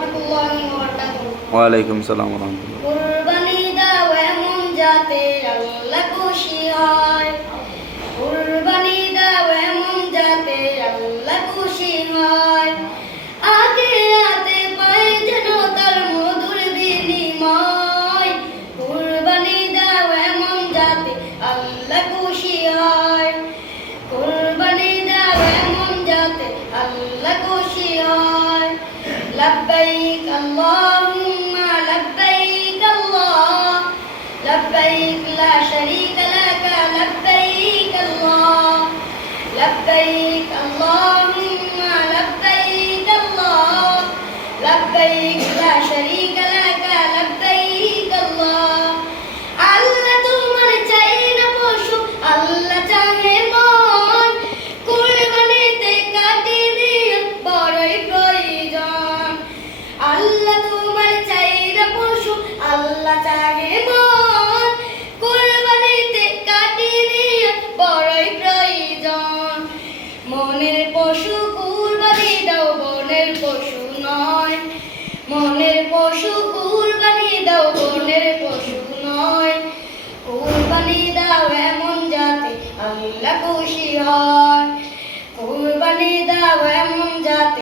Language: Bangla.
রাহমাতুল্লাহি ওয়া বারাকাতুহু। ওয়ালাইকুম সালাম ওয়া রাহমাতুল্লাহ। কুরবানি দাও এমন যাতে আল্লাহ খুশি হয়, কুরবানি দাও এমন যাতে আল্লাহ খুশি হয়, আখিরাতে পাই যেন তার মধুর বিনিময়। কুরবানি দাও এমন যাতে আল্লাহ খুশি হয়, কুরবানি দাও এমন যাতে আল্লাহ খুশি হয়। লব্বাইক আল্লাহুম্মা লব্বাইক আল্লাহ লব্বাইক লা শারীকা লাকা লব্বাইক আল্লাহ লব্বাইক আল্লাহুম্মা লব্বাইক আল্লাহ লব্বাইক